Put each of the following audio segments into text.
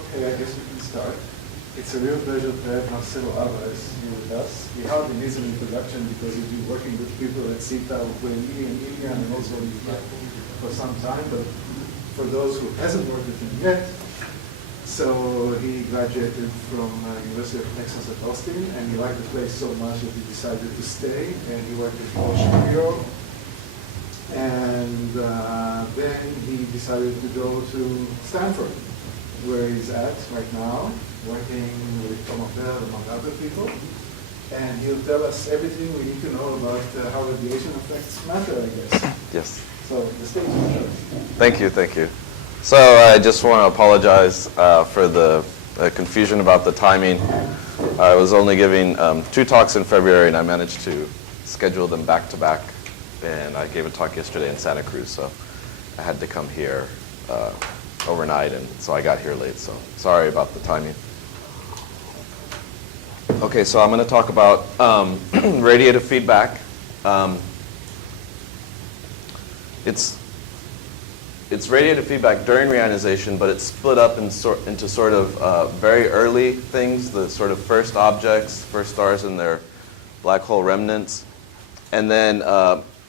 Okay, I guess we can start. It's a real pleasure to have Marcelo Alvarez here with us. He hardly needs an introduction because he's been working with people at CITA with Ilian and also for some time, but for those who hasn't worked with him yet, so he graduated from University of Texas at Austin, and he liked the place so much that he decided to stay, and he worked at Bosch Studio. And then he decided to go to Stanford, where he's at right now, working with Tom Bell, among other people. And he'll tell us everything we need to know about how radiation affects matter, I guess. Yes. So the stage is yours. Thank you, thank you. So I just want to apologize for the confusion about the timing. I was only giving 2 talks in February, and I managed to schedule them back to back. And I gave a talk yesterday in Santa Cruz, so I had to come here overnight, and so I got here late, so sorry about the timing. Okay, so I'm going to talk about radiative feedback. It's radiative feedback during reionization, but it's split up into sort of very early things, the sort of first objects, first stars and their black hole remnants, and then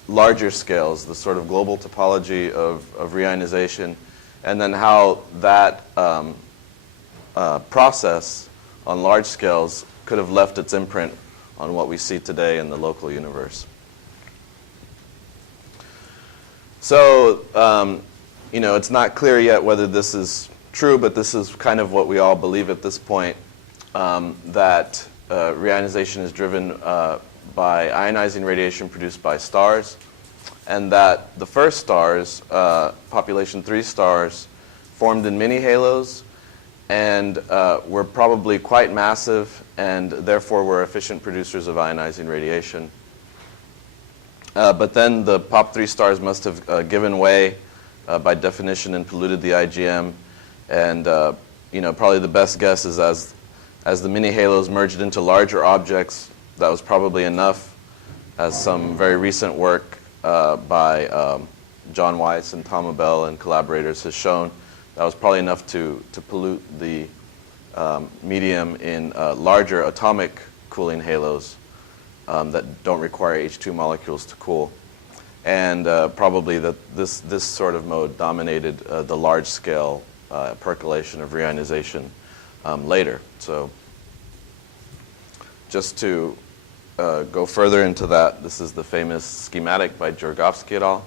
larger scales, the sort of global topology of reionization, and then how that process on large scales could have left its imprint on what we see today in the local universe. So, it's not clear yet whether this is true, but this is kind of what we all believe at this point, that reionization is driven by ionizing radiation produced by stars, and that the first stars, population 3 stars, formed in mini halos and were probably quite massive and therefore were efficient producers of ionizing radiation. But then the POP3 stars must have given way by definition and polluted the IGM, and probably the best guess is as the mini halos merged into larger objects, that was probably enough, as some very recent work by John Weiss and Tom Abell and collaborators has shown. That was probably enough to pollute the medium in larger atomic cooling halos that don't require H2 molecules to cool. And probably that this sort of mode dominated the large-scale percolation of reionization later. So just to go further into that, this is the famous schematic by Djurgovsky et al.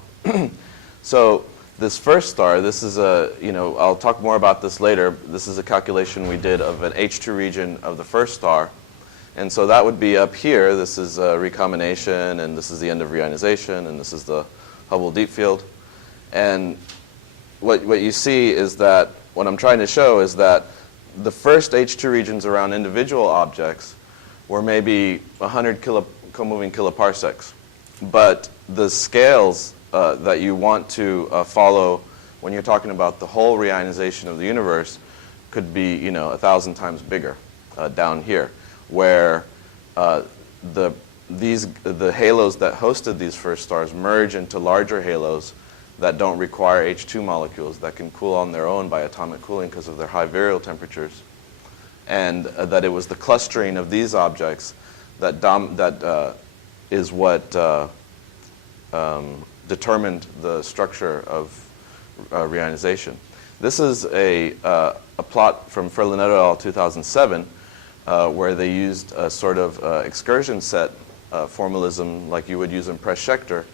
So this first star, this is I'll talk more about this later. This is a calculation we did of an H2 region of the first star. And so that would be up here. This is recombination, and this is the end of reionization, and this is the Hubble deep field. And what you see is that, what I'm trying to show is that the first H2 regions around individual objects were maybe 100 co-moving kiloparsecs. But the scales that you want to follow when you're talking about the whole reionization of the universe could be 1,000 times bigger down here, where the halos that hosted these first stars merge into larger halos that don't require H2 molecules, that can cool on their own by atomic cooling because of their high virial temperatures. And that it was the clustering of these objects that is what determined the structure of reionization. This is a plot from Ferlinetto et al. 2007, where they used a sort of excursion set formalism like you would use in Press-Schechter,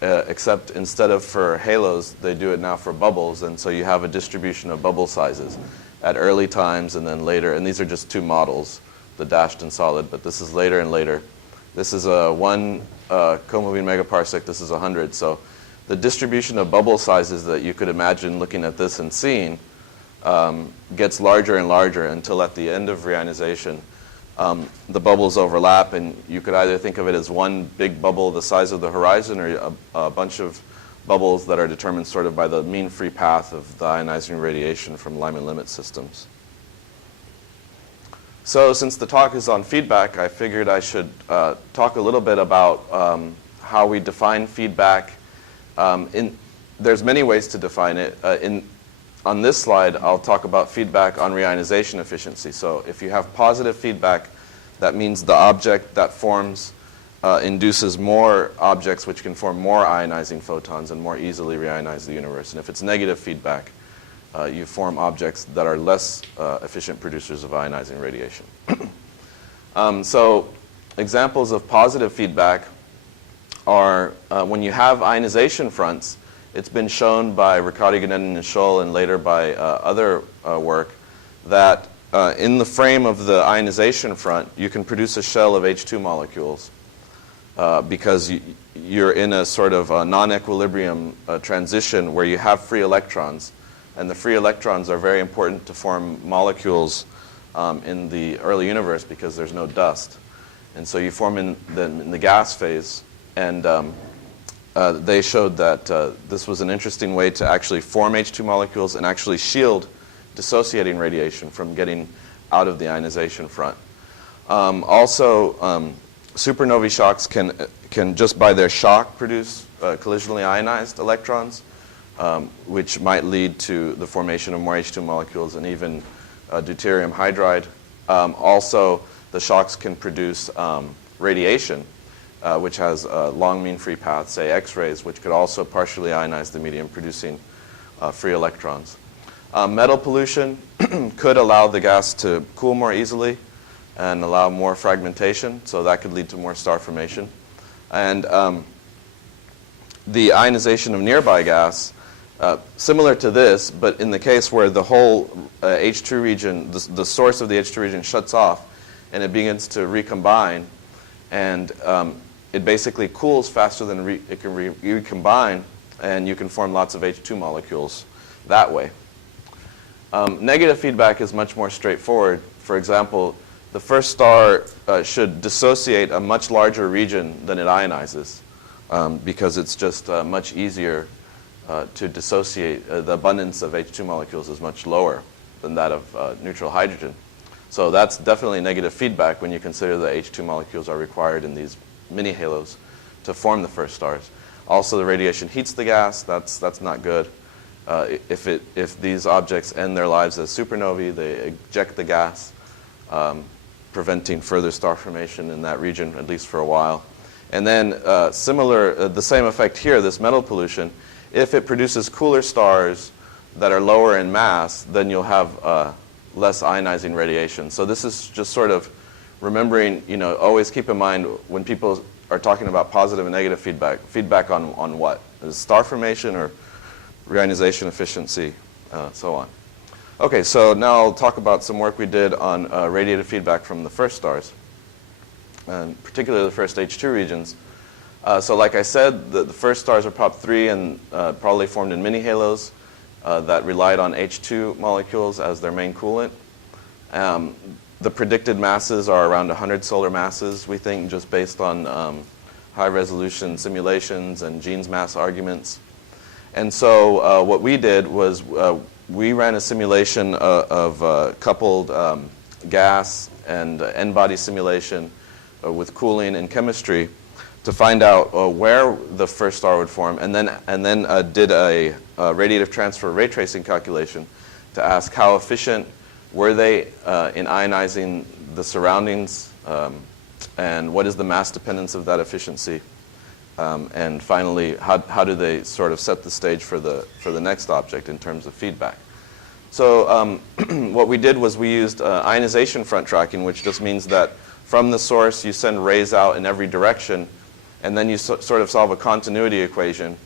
except instead of for halos, they do it now for bubbles, and so you have a distribution of bubble sizes at early times and then later, and these are just 2 models, the dashed and solid, but this is later and later. This is a 1 co-moving megaparsec, this is 100, so the distribution of bubble sizes that you could imagine looking at this and seeing gets larger and larger until at the end of reionization, the bubbles overlap, and you could either think of it as one big bubble the size of the horizon, or a bunch of bubbles that are determined sort of by the mean free path of the ionizing radiation from Lyman limit systems. So since the talk is on feedback, I figured I should talk a little bit about how we define feedback. There's many ways to define it. on this slide, I'll talk about feedback on reionization efficiency. So if you have positive feedback, that means the object that forms induces more objects which can form more ionizing photons and more easily reionize the universe. And if it's negative feedback, you form objects that are less efficient producers of ionizing radiation. So examples of positive feedback are when you have ionization fronts. It's been shown by Riccardi, Ganetti, and Scholl, and later by other work, that in the frame of the ionization front, you can produce a shell of H2 molecules because you're in a sort of a non-equilibrium transition where you have free electrons. And the free electrons are very important to form molecules in the early universe because there's no dust. And so you form in the gas phase. And they showed that this was an interesting way to actually form H2 molecules and actually shield dissociating radiation from getting out of the ionization front. Also, supernovae shocks can just by their shock produce collisionally ionized electrons, which might lead to the formation of more H2 molecules and even deuterium hydride. Also, the shocks can produce radiation, which has long mean free paths, say X-rays, which could also partially ionize the medium, producing free electrons. Metal pollution could allow the gas to cool more easily and allow more fragmentation, so that could lead to more star formation. And the ionization of nearby gas, similar to this, but in the case where the whole H2 region, the source of the H2 region shuts off and it begins to recombine, and it basically cools faster than it can recombine, and you can form lots of H2 molecules that way. Negative feedback is much more straightforward. For example, the first star should dissociate a much larger region than it ionizes because it's just much easier to dissociate. The abundance of H2 molecules is much lower than that of neutral hydrogen. So that's definitely negative feedback when you consider the H2 molecules are required in these mini halos to form the first stars. Also, the radiation heats the gas. That's not good. If these objects end their lives as supernovae, they eject the gas, preventing further star formation in that region, at least for a while. And then the same effect here, this metal pollution. If it produces cooler stars that are lower in mass, then you'll have less ionizing radiation. So this is just sort of remembering, always keep in mind when people are talking about positive and negative feedback on what? Is it star formation or reionization efficiency, so on. Okay, so now I'll talk about some work we did on radiative feedback from the first stars, and particularly the first H2 regions. So like I said, the first stars are POP3 and probably formed in mini halos that relied on H2 molecules as their main coolant. The predicted masses are around 100 solar masses, we think, just based on high-resolution simulations and Jeans mass arguments. And so what we did was we ran a simulation of coupled gas and N-body simulation with cooling and chemistry to find out where the first star would form, and then did a radiative transfer ray tracing calculation to ask how efficient were they in ionizing the surroundings, and what is the mass dependence of that efficiency, and finally, how do they sort of set the stage for the next object in terms of feedback. So what we did was we used ionization front tracking, which just means that from the source you send rays out in every direction, and then you sort of solve a continuity equation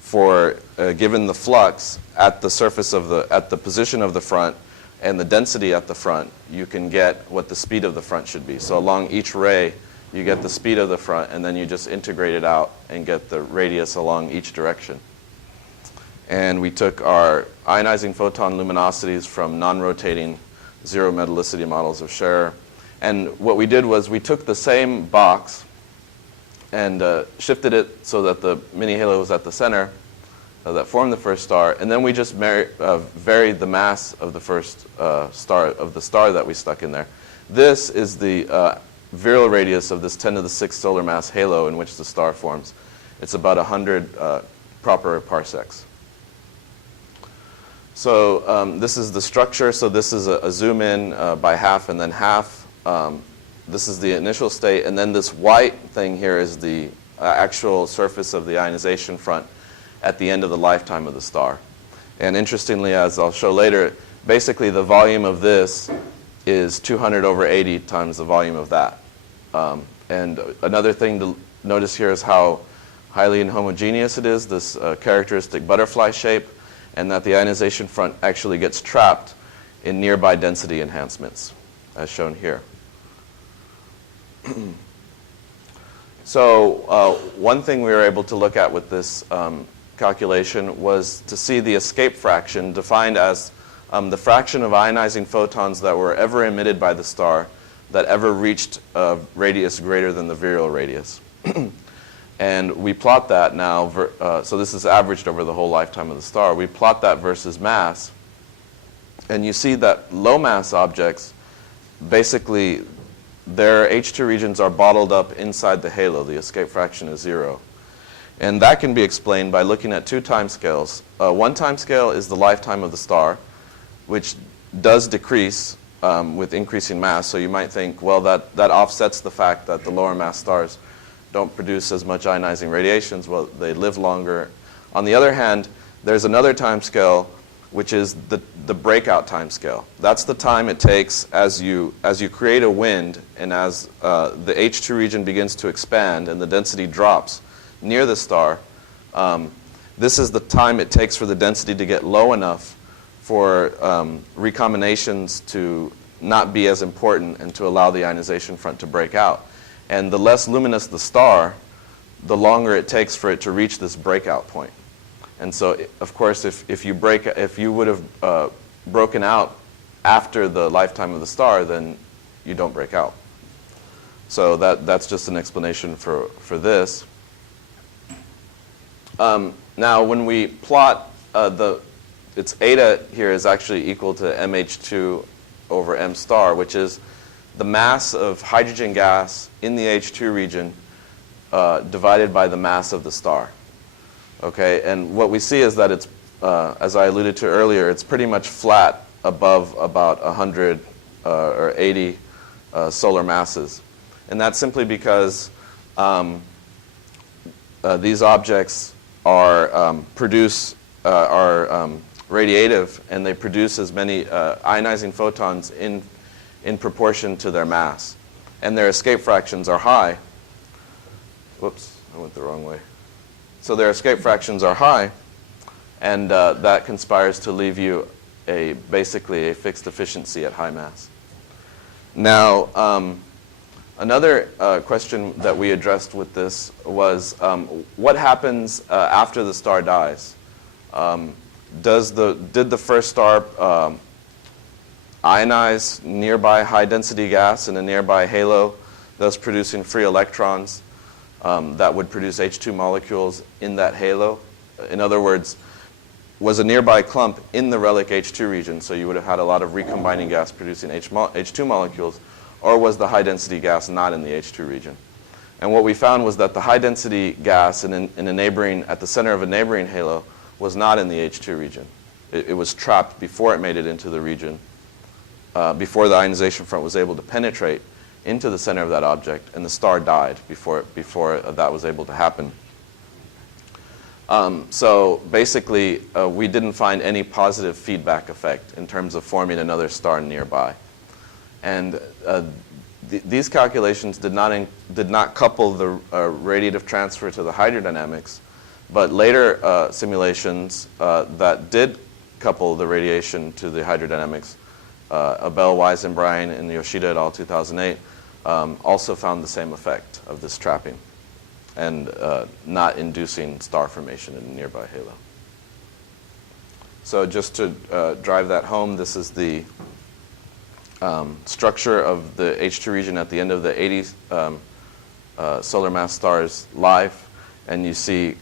for given the flux at the surface of at the position of the front and the density at the front, you can get what the speed of the front should be. So along each ray, you get the speed of the front, and then you just integrate it out and get the radius along each direction. And we took our ionizing photon luminosities from non-rotating zero metallicity models of Scherer. And what we did was we took the same box and shifted it so that the mini halo was at the center that formed the first star, and then we just varied the mass of the first star, of the star that we stuck in there. This is the viral radius of this 10 to the 6 solar mass halo in which the star forms. It's about 100 proper parsecs. So this is the structure. So this is a zoom in by half and then half. This is the initial state. And then this white thing here is the actual surface of the ionization front at the end of the lifetime of the star. And interestingly, as I'll show later, basically the volume of this is 200 over 80 times the volume of that. And another thing to notice here is how highly inhomogeneous it is, this characteristic butterfly shape, and that the ionization front actually gets trapped in nearby density enhancements, as shown here. So one thing we were able to look at with this calculation was to see the escape fraction defined as the fraction of ionizing photons that were ever emitted by the star that ever reached a radius greater than the virial radius. And we plot that now, so this is averaged over the whole lifetime of the star. We plot that versus mass, and you see that low mass objects, basically their H2 regions are bottled up inside the halo. The escape fraction is 0. And that can be explained by looking at two time scales. One time scale is the lifetime of the star, which does decrease with increasing mass. So you might think, well, that offsets the fact that the lower mass stars don't produce as much ionizing radiations. Well, they live longer. On the other hand, there's another time scale, which is the breakout time scale. That's the time it takes as you create a wind and as the H2 region begins to expand and the density drops near the star. This is the time it takes for the density to get low enough for recombinations to not be as important and to allow the ionization front to break out. And the less luminous the star, the longer it takes for it to reach this breakout point. And so, of course, if you would have broken out after the lifetime of the star, then you don't break out. So that's just an explanation for this. Now, when we plot its eta here is actually equal to mH2 over m star, which is the mass of hydrogen gas in the H2 region divided by the mass of the star. Okay, and what we see is that it's, as I alluded to earlier, it's pretty much flat above about 100 or 80 solar masses. And that's simply because these objects are radiative, and they produce as many ionizing photons in proportion to their mass. And their escape fractions are high. Whoops, I went the wrong way. So their escape fractions are high, and that conspires to leave you basically a fixed efficiency at high mass. Now, another question that we addressed with this was what happens after the star dies? Did the first star ionize nearby high-density gas in a nearby halo, thus producing free electrons that would produce H2 molecules in that halo? In other words, was a nearby clump in the relic H2 region, so you would have had a lot of recombining gas producing H2 molecules, or was the high-density gas not in the H2 region? And what we found was that the high-density gas at the center of a neighboring halo was not in the H2 region. It was trapped before it made it into the region, before the ionization front was able to penetrate into the center of that object, and the star died before that was able to happen. So basically, we didn't find any positive feedback effect in terms of forming another star nearby. And these calculations did not couple the radiative transfer to the hydrodynamics, but later simulations that did couple the radiation to the hydrodynamics, Abel, Weizenbrien, and Yoshida et al. 2008, also found the same effect of this trapping and not inducing star formation in a nearby halo. So just to drive that home, this is the structure of the H2 region at the end of the 80 solar mass star's life, and you see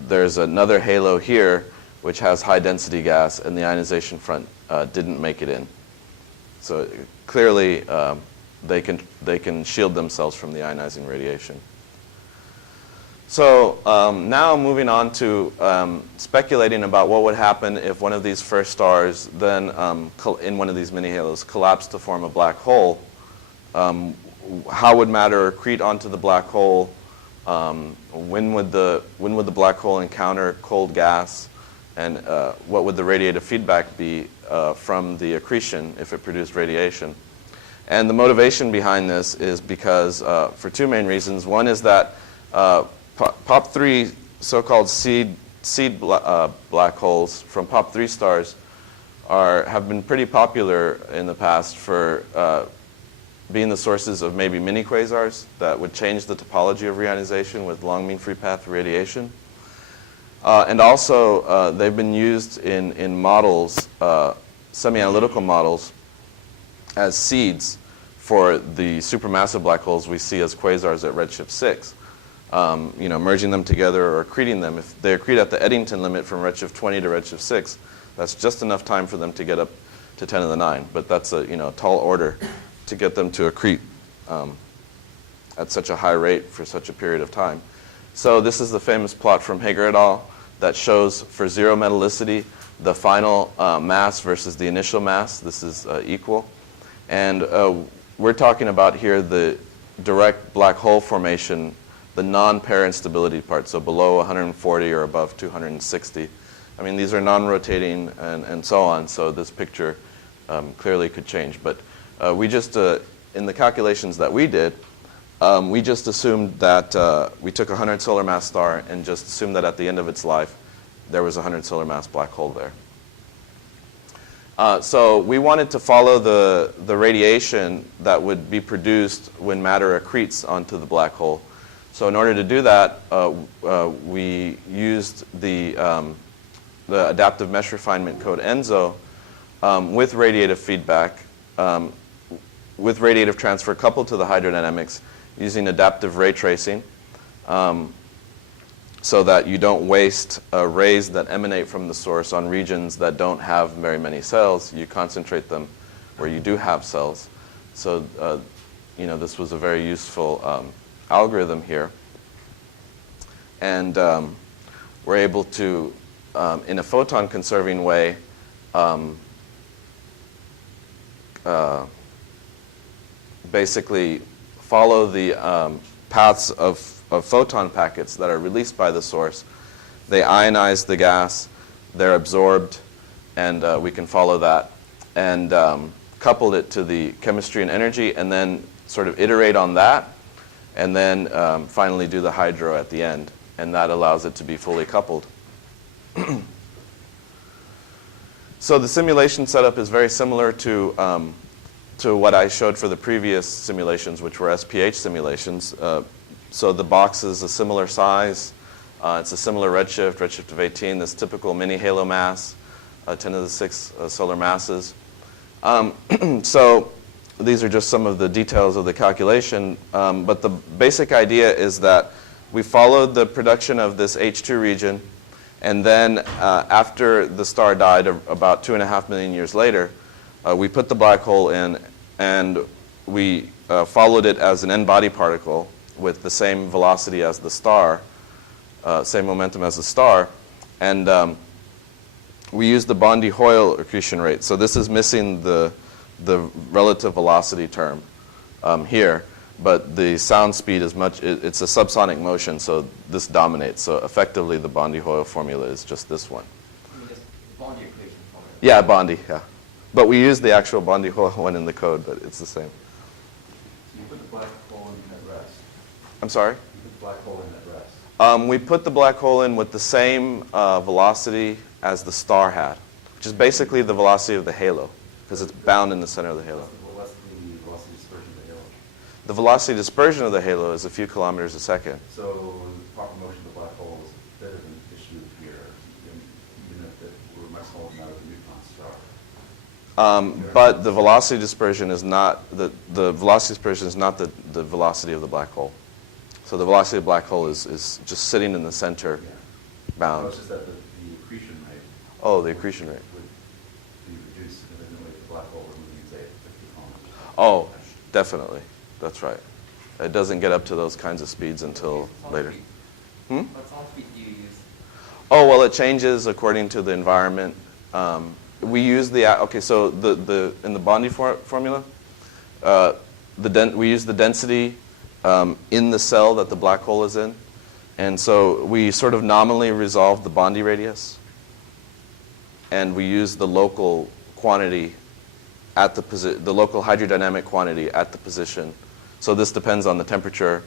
there's another halo here which has high density gas, and the ionization front didn't make it in. So clearly they can shield themselves from the ionizing radiation. So now moving on to speculating about what would happen if one of these first stars then, in one of these mini halos, collapsed to form a black hole. How would matter accrete onto the black hole? When would the black hole encounter cold gas? And what would the radiative feedback be from the accretion if it produced radiation? And the motivation behind this is because for two main reasons. One is that POP3, so-called seed black holes from POP3 stars have been pretty popular in the past for being the sources of maybe mini quasars that would change the topology of reionization with long mean free path radiation. And also, they've been used in models, semi-analytical models, as seeds for the supermassive black holes we see as quasars at redshift 6. Merging them together or accreting them. If they accrete at the Eddington limit from redshift 20 to redshift 6, that's just enough time for them to get up to 10 to the 9. But that's a tall order to get them to accrete at such a high rate for such a period of time. So this is the famous plot from Hager et al. That shows for zero metallicity the final mass versus the initial mass. This is equal. And we're talking about here the direct black hole formation, the non-pair instability part, so below 140 or above 260. I mean, these are non-rotating and so on, so this picture clearly could change. But we just, in the calculations that we did, we just assumed that we took a 100 solar mass star and just assumed that at the end of its life, there was a 100 solar mass black hole there. So we wanted to follow the radiation that would be produced when matter accretes onto the black hole. So in order to do that, we used the adaptive mesh refinement code Enzo with radiative feedback, with radiative transfer coupled to the hydrodynamics using adaptive ray tracing so that you don't waste rays that emanate from the source on regions that don't have very many cells. You concentrate them where you do have cells. So this was a very useful algorithm here. And we're able to, in a photon conserving way, basically follow the paths of photon packets that are released by the source. They ionize the gas, they're absorbed, and we can follow that. And coupled it to the chemistry and energy, and then sort of iterate on that, and then finally do the hydro at the end. And that allows it to be fully coupled. So the simulation setup is very similar to what I showed for the previous simulations, which were SPH simulations. So the box is a similar size. It's a similar redshift of 18, this typical mini halo mass, 10 to the 6 solar masses. So these are just some of the details of the calculation. But the basic idea is that we followed the production of this H2 region, and then after the star died about 2.5 million years later, we put the black hole in, and we followed it as an n-body particle with the same velocity as the star, same momentum as the star, and we used the Bondi-Hoyle accretion rate. So this is missing the relative velocity term here, but the sound speed is it's a subsonic motion, so this dominates. So effectively, the Bondi-Hoyle formula is just this one. I mean, just Bondi equation formula. Yeah, Bondi, yeah. But we use the actual Bondi-Hoyle one in the code, but it's the same. So you put the black hole in at rest. I'm sorry? You put the black hole in at rest. We put the black hole in with the same velocity as the star had, which is basically the velocity of the halo, because it's bound in the center of the halo. What's the velocity dispersion of the halo? The velocity dispersion of the halo is a few kilometers a second. So the proper motion of the black hole is a bit of an issue here, even if it were much smaller than that of a neutron star. But the velocity dispersion is not the velocity dispersion is not the velocity of the black hole. So the velocity of the black hole is just sitting in the center, bound. No, it's just that the accretion rate. Oh, the accretion rate. Would be reduced significantly if the black hole were moving, say, at 50 kilometers. Oh, definitely. That's right. It doesn't get up to those kinds of speeds until later. What sound speed do you use? Oh, well, it changes according to the environment. We use okay, so in the Bondi formula, we use the density in the cell that the black hole is in. And so we sort of nominally resolve the Bondi radius. And we use the local quantity at the local hydrodynamic quantity at the position. So this depends on the temperature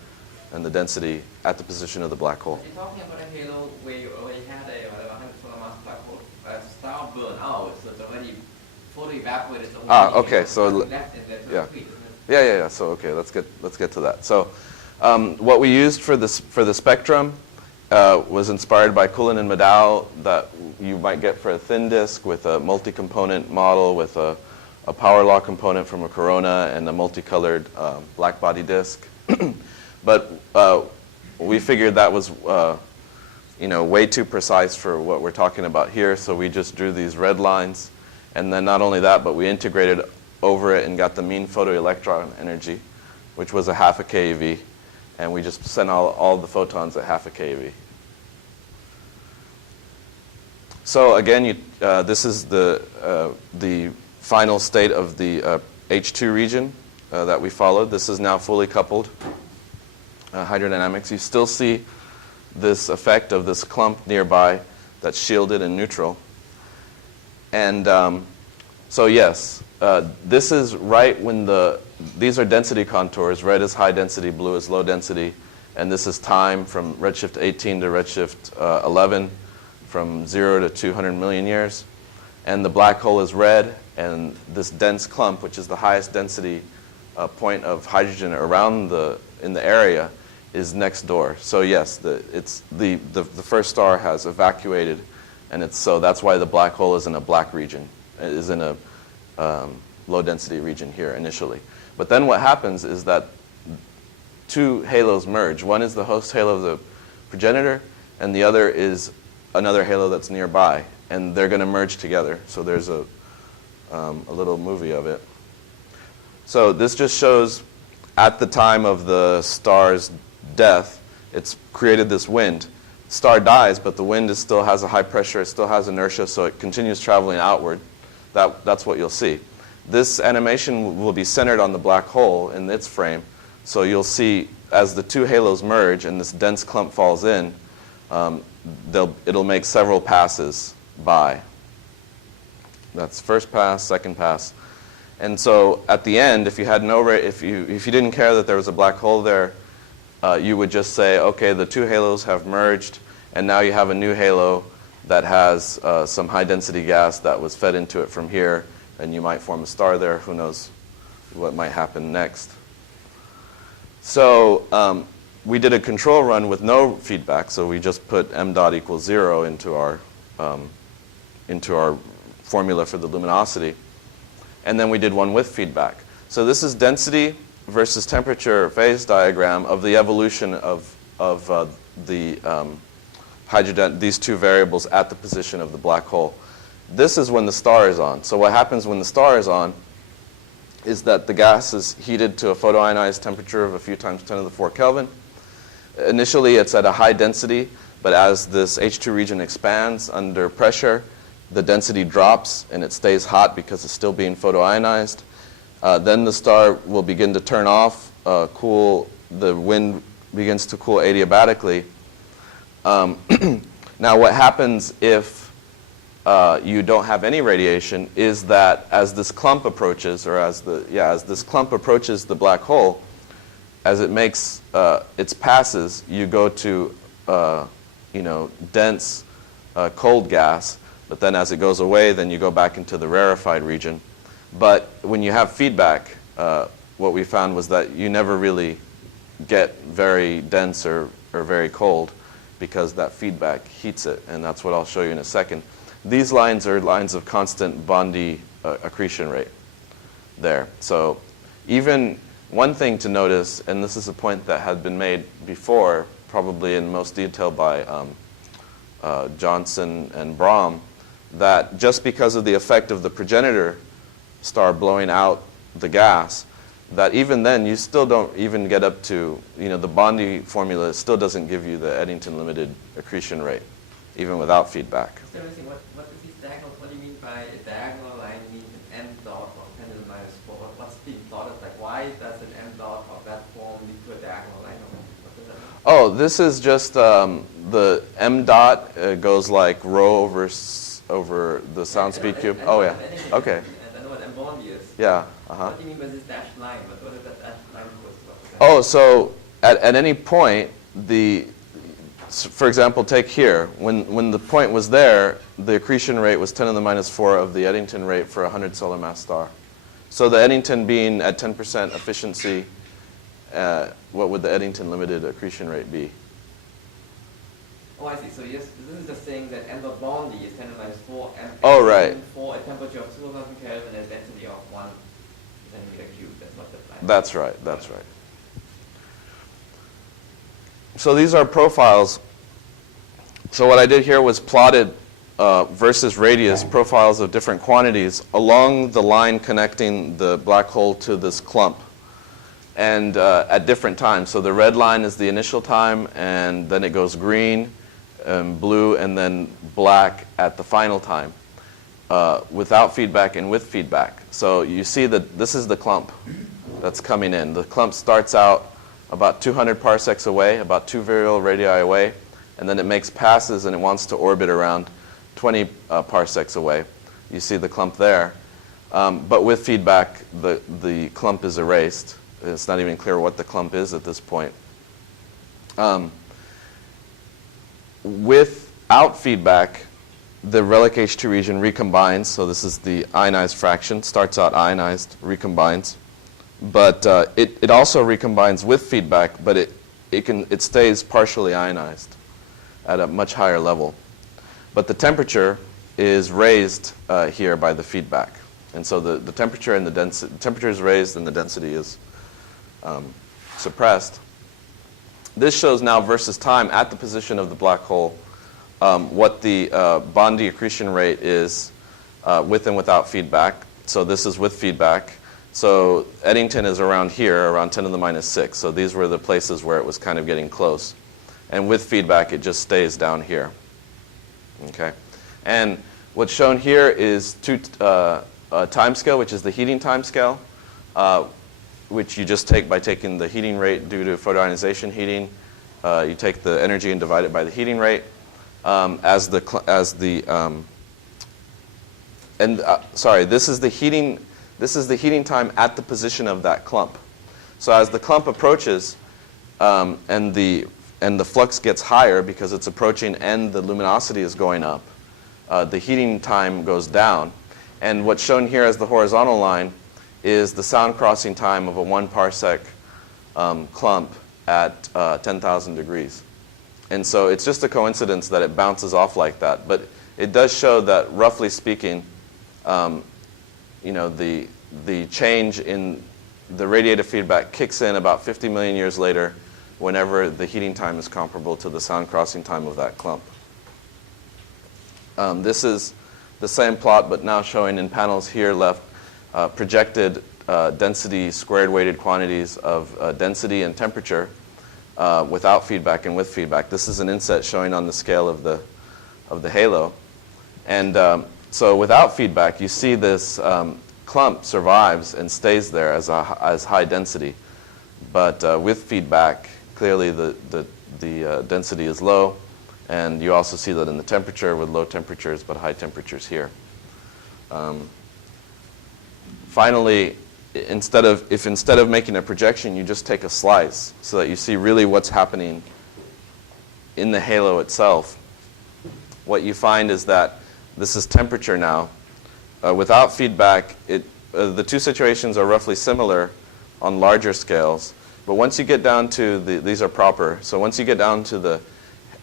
and the density at the position of the black hole. You're talking about a halo where you already had a 100 solar mass black hole, but star burn out, so it's already fully evaporated. So Okay, so left in there yeah. isn't it? Yeah. So okay, let's get to that. So what we used for the spectrum was inspired by Cullen and Maddow that you might get for a thin disk with a multi-component model with a power law component from a corona and a multicolored black body disk. But we figured that was way too precise for what we're talking about here, so we just drew these red lines. And then not only that, but we integrated over it and got the mean photoelectron energy, which was a half a keV. And we just sent all the photons at half a keV. So again, this is the final state of the H2 region that we followed. This is now fully coupled hydrodynamics. You still see this effect of this clump nearby that's shielded and neutral. And so yes, this is right when these are density contours. Red is high density, blue is low density. And this is time from redshift 18 to redshift 11, from 0 to 200 million years. And the black hole is red, and this dense clump, which is the highest density point of hydrogen around in the area, is next door. So yes, the first star has evacuated, and so that's why the black hole is in a black region. It is in a low density region here initially. But then what happens is that two halos merge. One is the host halo of the progenitor, and the other is another halo that's nearby, and they're going to merge together. So there's a little movie of it. So this just shows at the time of the star's death, it's created this wind. The star dies, but the wind still has a high pressure, it still has inertia, so it continues traveling outward. That's what you'll see. This animation will be centered on the black hole in its frame. So you'll see as the two halos merge and this dense clump falls in, it'll make several passes by. That's first pass, second pass. And so at the end, if you had if you didn't care that there was a black hole there, you would just say, okay, the two halos have merged, and now you have a new halo that has some high density gas that was fed into it from here, and you might form a star there. Who knows what might happen next? So we did a control run with no feedback, so we just put m dot equals 0 into our formula for the luminosity. And then we did one with feedback. So this is density versus temperature phase diagram of the evolution of these two variables at the position of the black hole. This is when the star is on. So what happens when the star is on is that the gas is heated to a photoionized temperature of a few times 10 to the 4 Kelvin. Initially, it's at a high density, but as this H2 region expands under pressure, the density drops and it stays hot because it's still being photoionized. Then the star will begin to turn off, cool. The wind begins to cool adiabatically. Now, what happens if you don't have any radiation is that as this clump approaches, or as this clump approaches the black hole, as it makes its passes, you go to dense cold gas. But then as it goes away, then you go back into the rarefied region. But when you have feedback, what we found was that you never really get very dense or very cold because that feedback heats it, and that's what I'll show you in a second. These lines are lines of constant Bondi accretion rate there. So even one thing to notice, and this is a point that had been made before, probably in most detail by Johnson and Brahm, that just because of the effect of the progenitor star blowing out the gas, that even then you still don't even get up to, the Bondi formula still doesn't give you the Eddington limited accretion rate, even without feedback. So what is this diagonal? What do you mean by a diagonal line means an m dot of 10 to the minus 4? What's being thought of? Like, why does an m dot of that form lead to a diagonal line? What does that mean? Oh, this is just the m dot goes like rho over the sound speed cube. Oh, yeah. Okay. And I know what m Bondi is. Yeah. What do you mean by this dashed line? What is that dashed line? Oh, so at any point, for example, take here. When the point was there, the accretion rate was 10 to the minus 4 of the Eddington rate for a 100 solar mass star. So the Eddington being at 10% efficiency, what would the Eddington limited accretion rate be? Oh, I see. So yes, this is just saying that m dot Bondi is 10 to the minus 4. Oh, right. For a temperature of 2,000 Kelvin and a density of 1 centimeter cubed. That's what the line. That's right. That's right. So these are profiles. So what I did here was plotted versus radius profiles of different quantities along the line connecting the black hole to this clump, and at different times. So the red line is the initial time, and then it goes green, blue, and then black at the final time, without feedback and with feedback. So you see that this is the clump that's coming in. The clump starts out about 200 parsecs away, about 2 virial radii away, and then it makes passes and it wants to orbit around 20 parsecs away. You see the clump there. But with feedback, the clump is erased. It's not even clear what the clump is at this point. Without feedback, the relic H2 region recombines. So this is the ionized fraction. Starts out ionized, recombines. But it also recombines with feedback, but it stays partially ionized at a much higher level. But the temperature is raised here by the feedback. And so the temperature and the density, temperature is raised and the density is suppressed. This shows now versus time at the position of the black hole what the Bondi accretion rate is with and without feedback. So this is with feedback. So Eddington is around here, around 10 to the minus 6. So these were the places where it was kind of getting close. And with feedback, it just stays down here. Okay. And what's shown here is a time scale, which is the heating time scale, which you just take by taking the heating rate due to photoionization heating. You take the energy and divide it by the heating rate. This is the heating time at the position of that clump. So as the clump approaches and the flux gets higher because it's approaching and the luminosity is going up, the heating time goes down. And what's shown here as the horizontal line is the sound crossing time of a 1 parsec clump at 10,000 degrees. And so it's just a coincidence that it bounces off like that. But it does show that, roughly speaking, the change in the radiative feedback kicks in about 50 million years later whenever the heating time is comparable to the sound crossing time of that clump. This is the same plot, but now showing in panels here left projected density squared weighted quantities of density and temperature without feedback and with feedback. This is an inset showing on the scale of the halo. And so without feedback, you see this clump survives and stays there as high density. But with feedback, clearly the density is low. And you also see that in the temperature with low temperatures but high temperatures here. Finally, instead of making a projection, you just take a slice so that you see really what's happening in the halo itself. What you find is that this is temperature now. Without feedback, the two situations are roughly similar on larger scales. But once you get down to these are proper. So once you get down to the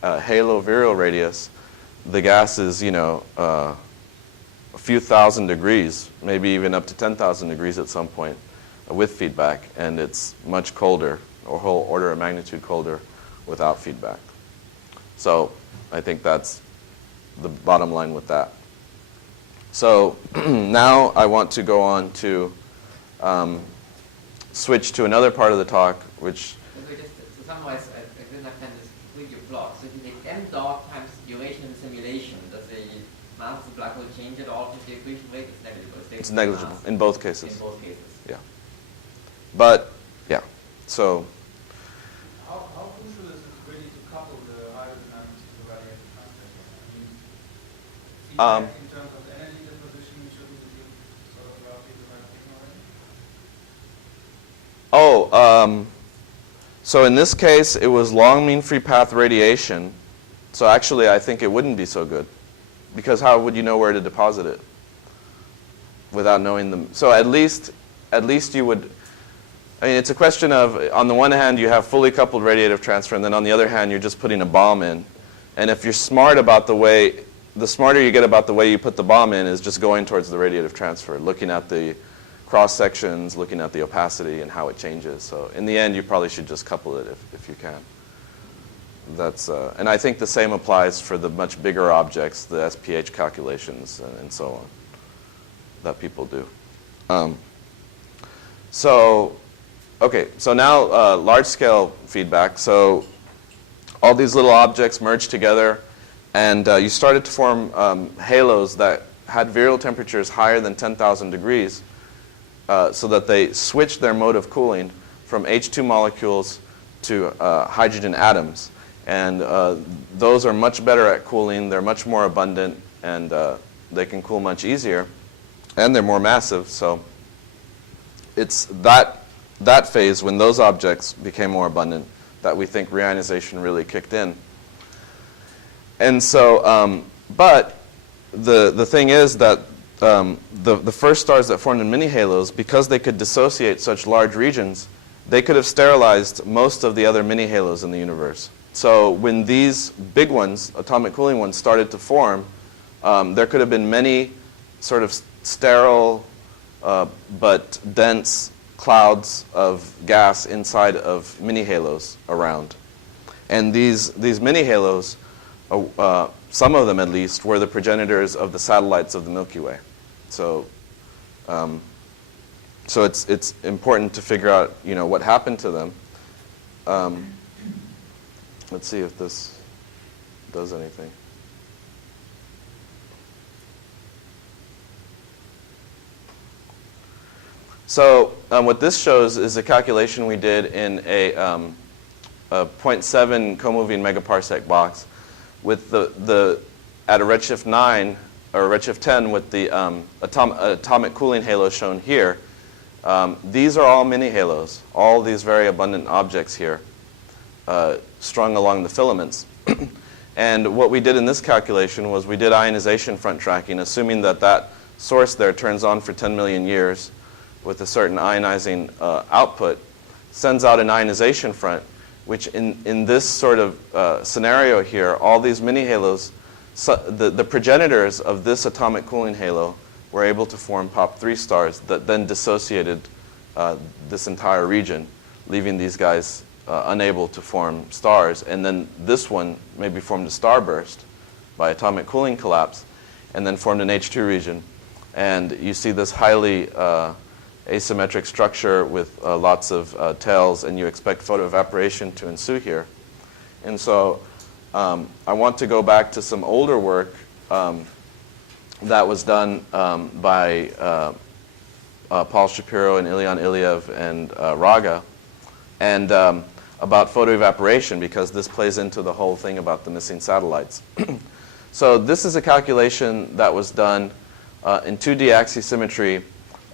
halo virial radius, the gas is, a few thousand degrees, maybe even up to 10,000 degrees at some point with feedback, and it's much colder, or a whole order of magnitude colder without feedback. So I think that's the bottom line with that. So now I want to go on to switch to another part of the talk, which So just to summarize, I didn't understand this completely plot. So if you take m dot times duration in the simulation, does the mass of the black hole change at all with the accretion rate? It's negligible. it's negligible in both cases. In both cases. Yeah. But, yeah, so. How crucial is it really to couple the hydrodynamics to the radiative transfer? I mean, feedback in terms of energy deposition, shouldn't it be sort of roughly the right thing already? So in this case, it was long mean free path radiation. So actually, I think it wouldn't be so good. Because how would you know where to deposit it without knowing them? So at least you would, I mean, it's a question of, on the one hand, you have fully coupled radiative transfer, and then on the other hand, you're just putting a bomb in. And if you're smart about the smarter you get about the way you put the bomb in is just going towards the radiative transfer, looking at the cross sections, looking at the opacity and how it changes. So in the end, you probably should just couple it if you can. That's, and I think the same applies for the much bigger objects, the SPH calculations and so on, that people do. Okay, so now large-scale feedback. So all these little objects merged together, and you started to form halos that had virial temperatures higher than 10,000 degrees, so that they switched their mode of cooling from H2 molecules to hydrogen atoms. And those are much better at cooling. They're much more abundant, and they can cool much easier. And they're more massive. So it's that phase, when those objects became more abundant, that we think reionization really kicked in. And so, but the thing is that the first stars that formed in mini-halos, because they could dissociate such large regions, they could have sterilized most of the other mini-halos in the universe. So when these big ones, atomic cooling ones, started to form, there could have been many sort of sterile but dense clouds of gas inside of mini-halos around. And these mini-halos, some of them at least, were the progenitors of the satellites of the Milky Way. So, so it's important to figure out, what happened to them. Let's see if this does anything. So what this shows is a calculation we did in a 0.7 co-moving megaparsec box with at a redshift 9 or redshift 10 with the atomic cooling halo shown here. These are all mini halos, all these very abundant objects here, strung along the filaments. And what we did in this calculation was we did ionization front tracking, assuming that source there turns on for 10 million years with a certain ionizing output, sends out an ionization front, which in this sort of scenario here, all these mini halos, the progenitors of this atomic cooling halo were able to form POP3 stars that then dissociated this entire region, leaving these guys unable to form stars. And then this one maybe formed a starburst by atomic cooling collapse and then formed an H2 region. And you see this highly asymmetric structure with lots of tails, and you expect photoevaporation to ensue here. And so I want to go back to some older work that was done by Paul Shapiro and Ilyan Ilyev and Raga, and about photoevaporation, because this plays into the whole thing about the missing satellites. So this is a calculation that was done in 2D axisymmetry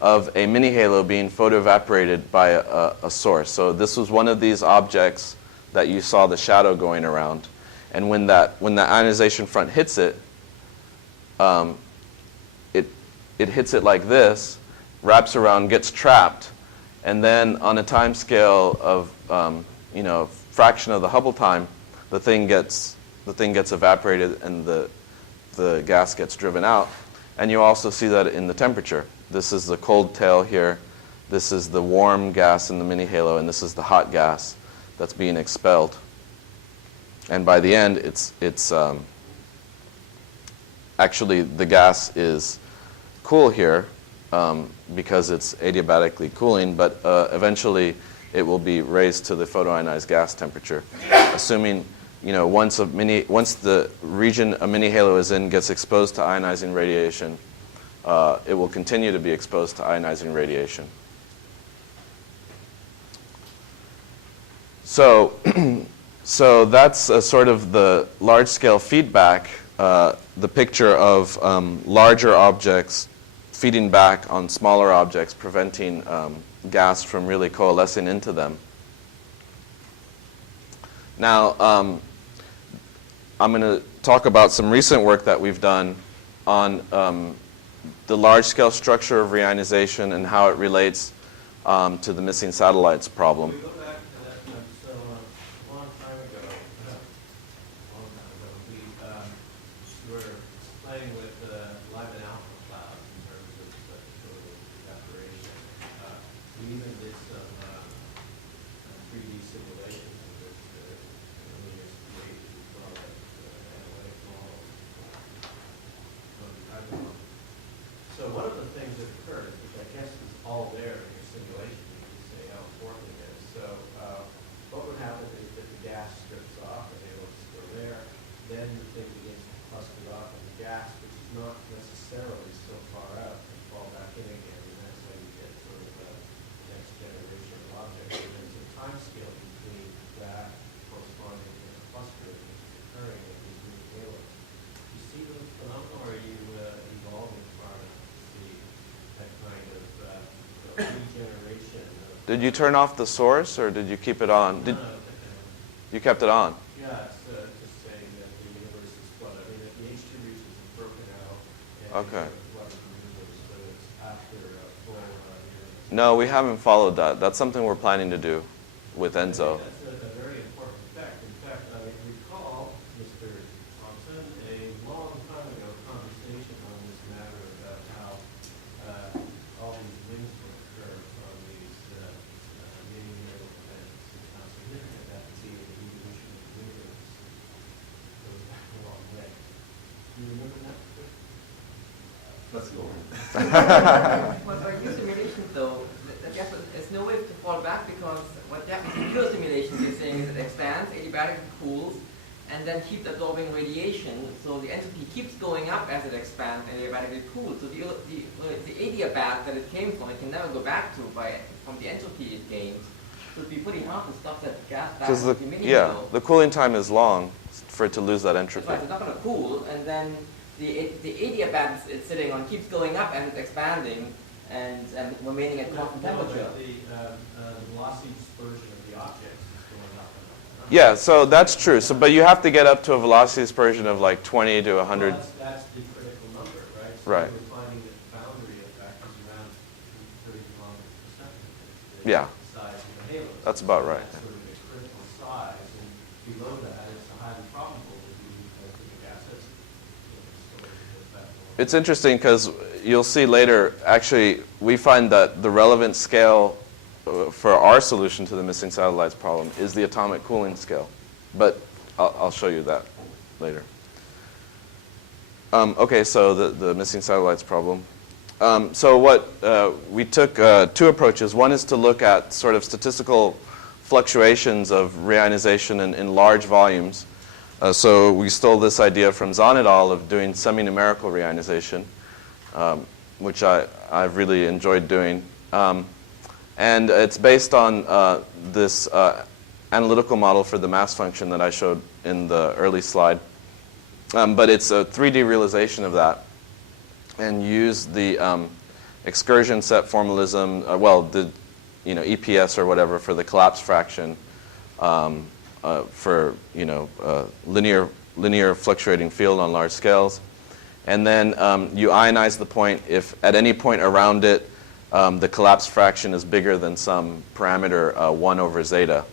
of a mini-halo being photoevaporated by a source. So this was one of these objects that you saw the shadow going around. And when the ionization front hits it, it hits it like this, wraps around, gets trapped, and then on a time scale of a fraction of the Hubble time, the thing gets evaporated and the gas gets driven out. And you also see that in the temperature. This is the cold tail here. This is the warm gas in the mini-halo, and this is the hot gas that's being expelled. And by the end, it's actually the gas is cool here, because it's adiabatically cooling, but eventually it will be raised to the photoionized gas temperature, assuming once the region a mini halo is in gets exposed to ionizing radiation, it will continue to be exposed to ionizing radiation. So, so that's sort of the large-scale feedback, the picture of larger objects feeding back on smaller objects, preventing gas from really coalescing into them. Now, I'm going to talk about some recent work that we've done on the large-scale structure of reionization and how it relates to the missing satellites problem. We go back to that, so a long time ago, we were playing with live and alpha clouds in terms of total evaporation. We even did some 3D simulations of this linear speed, we call it analytic model. So one of the things that occurred, which I guess is all there in your simulation, you can say how important it is. So what would happen is that the gas strips off and they look still there. Then the thing begins to cluster up and the gas, which is not necessarily so far out, can fall back in again. And that's how you get sort of the next generation of objects. And there's a time scale between that corresponding to the cluster that is occurring at these new halos. You see those phenomena, or are you evolving far enough to see that kind of regeneration? Did you turn off the source, or did you keep it on? You kept it on? Yeah, it's just saying that the universe is flooded. I mean, the H2 regions are broken out. And Okay. flooded the universe, so it's after full universe. No, we haven't followed that. That's something we're planning to do with I think Enzo. that's a very important fact. In fact, I recall, Mr. Thompson, a long time ago conversation on this matter about how all these things will occur from these mini halo events and how significant that would be in the evolution of the universe. It goes back a long way. Do you remember that? Let's go. But for your simulation, though, there's no way to fall back because what happens in your simulation, you're saying, is it expands, adiabatically cools, and then keeps absorbing radiation. So the entropy keeps going up as it expands and adiabatically cools. So the adiabat that it came from, it can never go back to from the entropy it gains. So it'd be pretty hard to stop that gas back Because into the mini halo. the cooling time is long for it to lose that That's entropy. right, it's not going to cool, and then the adiabat it's sitting on keeps going up and it's expanding and remaining at constant temperature. The velocity dispersion of the objects is going up and up. Yeah, so that's true. So, but you have to get up to a velocity dispersion of like 20 to 100. Well, that's the critical number, right? So Right. we're finding that the boundary effect is around 30 kilometers per second. Yeah. The size of the halo. That's about right. That's sort of the critical size, and below that, it's highly probable that the gas is It's interesting because you'll see later, actually, we find that the relevant scale for our solution to the missing satellites problem is the atomic cooling scale. But I'll show you that later. Okay, so the missing satellites problem. So what we took two approaches. One is to look at sort of statistical fluctuations of reionization in large volumes. So we stole this idea from Zahn et al. Of doing semi-numerical reionization, which I've really enjoyed doing. And it's based on this analytical model for the mass function that I showed in the early slide. But it's a 3D realization of that, and use the excursion set formalism, the EPS or whatever for the collapse fraction for linear fluctuating field on large scales, and then you ionize the point if at any point around it the collapse fraction is bigger than some parameter 1 over zeta,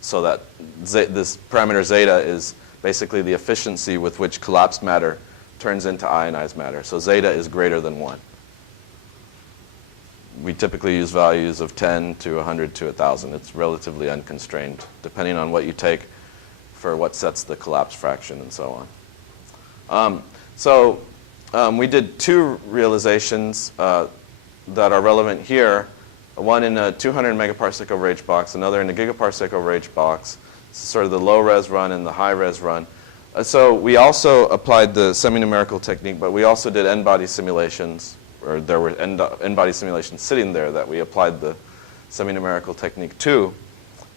so that this parameter zeta is basically the efficiency with which collapsed matter turns into ionized matter. So zeta is greater than 1. We typically use values of 10 to 100 to 1,000. It's relatively unconstrained, depending on what you take for what sets the collapse fraction and so on. We did two realizations. that are relevant here, one in a 200 megaparsec over H box, another in a gigaparsec over H box. This is sort of the low-res run and the high-res run. So we also applied the semi-numerical technique, but we also did n-body simulations, or there were n-body simulations sitting there that we applied the semi-numerical technique to,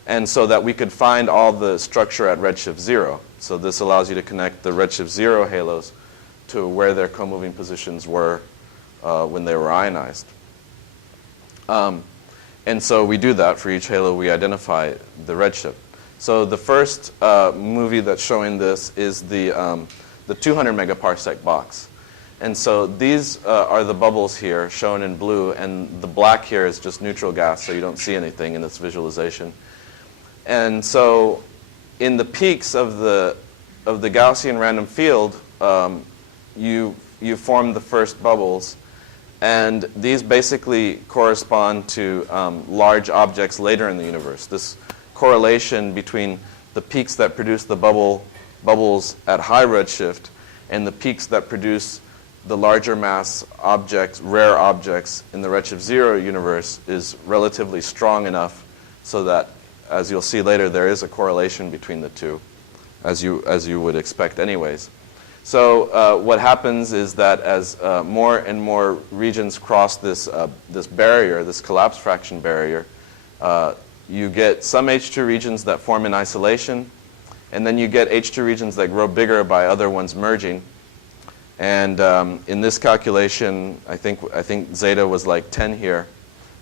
and so that we could find all the structure at redshift 0. So this allows you to connect the redshift 0 halos to where their co-moving positions were when they were ionized. And so we do that for each halo. We identify the redshift. So the first movie that's showing this is the 200 megaparsec box. And so these are the bubbles here shown in blue, and the black here is just neutral gas, so you don't see anything in this visualization. And so in the peaks of the Gaussian random field, you form the first bubbles. And these basically correspond to large objects later in the universe. This correlation between the peaks that produce the bubbles at high redshift and the peaks that produce the larger mass objects, rare objects in the redshift 0 universe is relatively strong enough so that, as you'll see later, there is a correlation between the two, as you would expect anyways. So what happens is that as more and more regions cross this barrier, this collapse fraction barrier, you get some H2 regions that form in isolation, and then you get H2 regions that grow bigger by other ones merging. And in this calculation, I think zeta was like 10 here,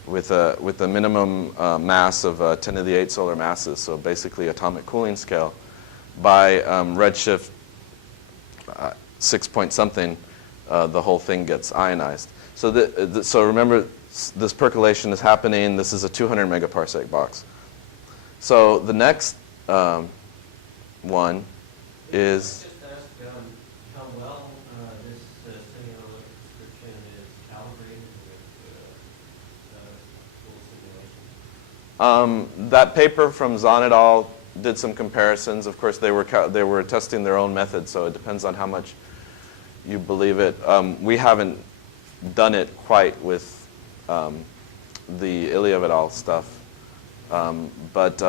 with a minimum mass of 10 to the 8 solar masses, so basically atomic cooling scale. By redshift 6 point something, the whole thing gets ionized. So so remember, this percolation is happening. This is a 200 megaparsec box. So the next one is. Just ask how well this semi-analytic description is calibrated with full simulation. That paper from Zahn et al. Did some comparisons. Of course, they were testing their own method, so it depends on how much you believe it. We haven't done it quite with the Iliev et al. Stuff, but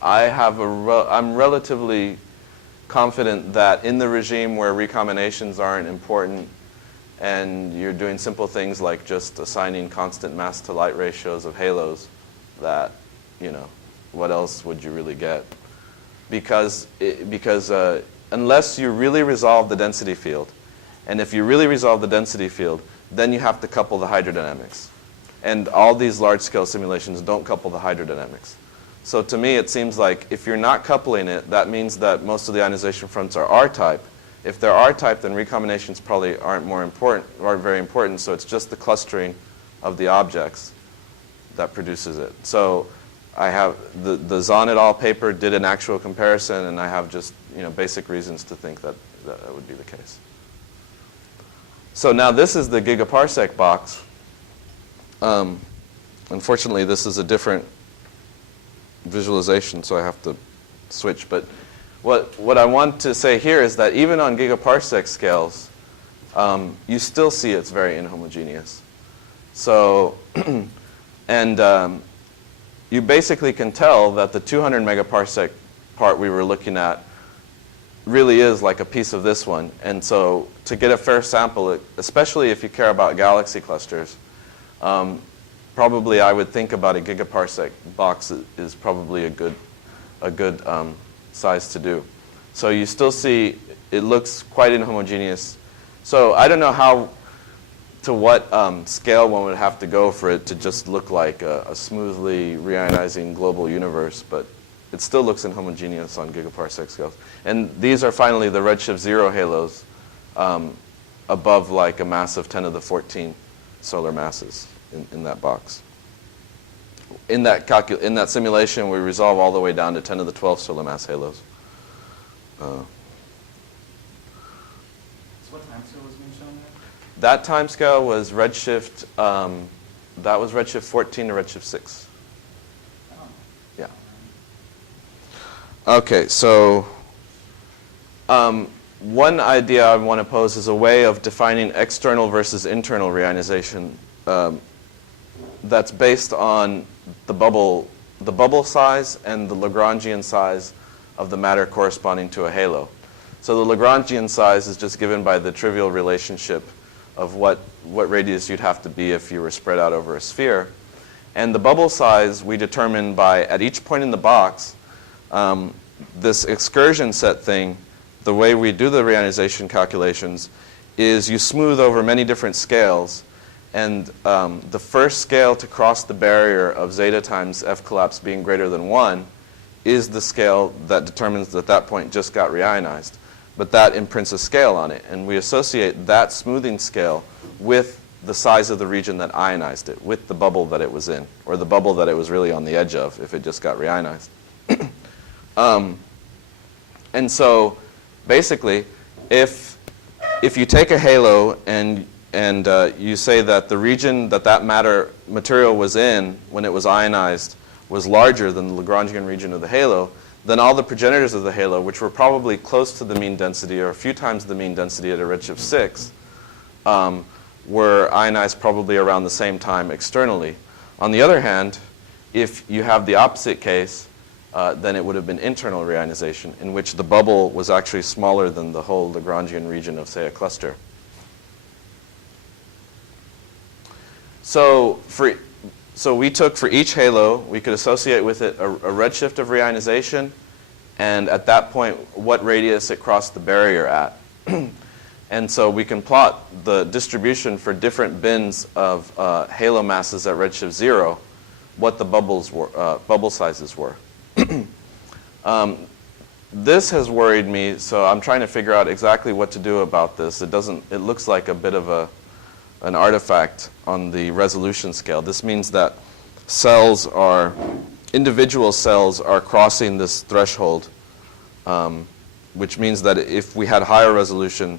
I'm relatively confident that in the regime where recombinations aren't important, and you're doing simple things like just assigning constant mass to light ratios of halos, that what else would you really get? Because unless you really resolve the density field, and if you really resolve the density field, then you have to couple the hydrodynamics. And all these large-scale simulations don't couple the hydrodynamics. So to me, it seems like if you're not coupling it, that means that most of the ionization fronts are R-type. If they're R-type, then recombinations probably aren't very important, so it's just the clustering of the objects that produces it. So I have the Zahn et al. Paper did an actual comparison, and I have just basic reasons to think that that would be the case. So now this is the gigaparsec box. Unfortunately, this is a different visualization, so I have to switch. But what I want to say here is that even on gigaparsec scales, you still see it's very inhomogeneous. So and you basically can tell that the 200 megaparsec part we were looking at really is like a piece of this one. And so to get a fair sample, especially if you care about galaxy clusters, probably I would think about a gigaparsec box is probably a good size to do. So you still see it looks quite inhomogeneous. So I don't know to what scale one would have to go for it to just look like a smoothly reionizing global universe, but it still looks inhomogeneous on gigaparsec scales. And these are finally the redshift 0 halos above like a mass of 10 to the 14 solar masses in that box. In that simulation, we resolve all the way down to 10 to the 12 solar mass halos. So what time scale was being shown there? That time scale was redshift. That was redshift 14 to redshift 6. Oh. Yeah. Okay, so one idea I want to pose is a way of defining external versus internal reionization. that's based on the bubble size and the Lagrangian size of the matter corresponding to a halo. So the Lagrangian size is just given by the trivial relationship of what radius you'd have to be if you were spread out over a sphere. And the bubble size we determine by, at each point in the box, this excursion set thing, the way we do the reionization calculations is you smooth over many different scales. And the first scale to cross the barrier of zeta times F collapse being greater than 1 is the scale that determines that that point just got reionized. But that imprints a scale on it. And we associate that smoothing scale with the size of the region that ionized it, with the bubble that it was in, or the bubble that it was really on the edge of if it just got reionized. And so basically, if you take a halo and you say that the region that material was in when it was ionized was larger than the Lagrangian region of the halo, then all the progenitors of the halo, which were probably close to the mean density or a few times the mean density at a redshift 6, were ionized probably around the same time externally. On the other hand, if you have the opposite case, then it would have been internal reionization, in which the bubble was actually smaller than the whole Lagrangian region of, say, a cluster. So we took for each halo, we could associate with it a redshift of reionization, and at that point, what radius it crossed the barrier at. And so we can plot the distribution for different bins of halo masses at redshift 0, what the bubble sizes were. This has worried me, so I'm trying to figure out exactly what to do about this. It looks like a bit of an artifact on the resolution scale. This means that individual cells are crossing this threshold, which means that if we had higher resolution,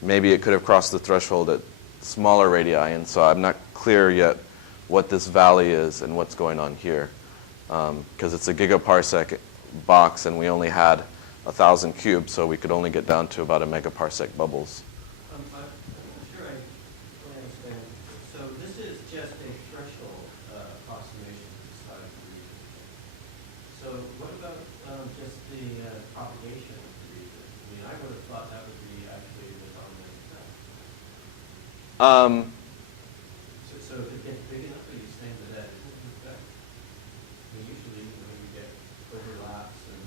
maybe it could have crossed the threshold at smaller radii. And so I'm not clear yet what this valley is and what's going on here, because it's a gigaparsec box and we only had 1,000 cubes, so we could only get down to about a megaparsec bubbles. I'm sure I understand. So this is just a threshold approximation to the size of the region. So what about just the propagation of the region? I mean, I would have thought that would be actually the dominant effect. So if it gets big enough, are you saying that isn't an effect? I mean, usually you get overlaps and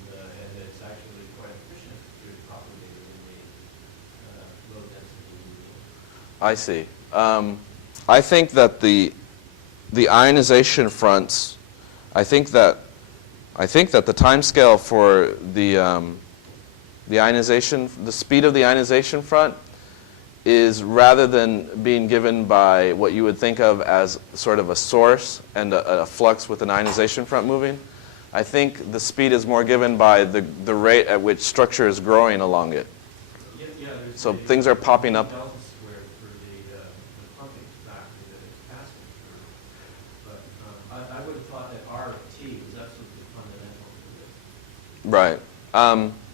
it's actually quite efficient to propagate in the low density region. I see. I think that the ionization fronts, I think that the time scale for the ionization, the speed of the ionization front is, rather than being given by what you would think of as sort of a source and a flux with an ionization front moving, I think the speed is more given by the rate at which structure is growing along it. Yeah, So things are popping up. Delta squared for the pumping factor that it's passing through. But I would have thought that R of T was absolutely fundamental to this. Right.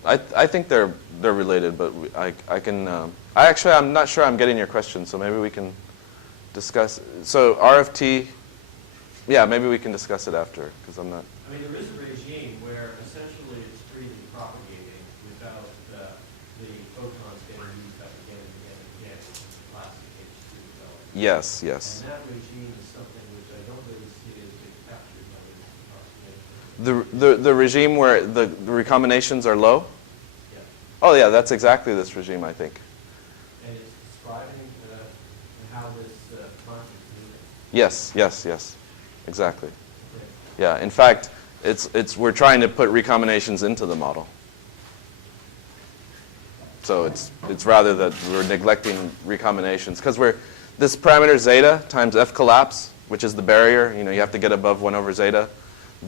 I think they're related, but I can. I'm not sure I'm getting your question, so maybe we can discuss. So R of T, yeah, maybe we can discuss it after, because I'm not. I mean, there is a regime where essentially it's freely propagating without the photons getting used up again and again and again in plastic H2 development. Yes. And that regime is something which I don't really see as being captured by this approximation. The regime where the recombinations are low? Yeah. Oh yeah, that's exactly this regime, I think. And it's describing how this front is moving. Yes, exactly. Okay. Yeah, in fact, we're trying to put recombinations into the model. So it's rather that we're neglecting recombinations, because this parameter zeta times F collapse, which is the barrier, you have to get above 1 over zeta.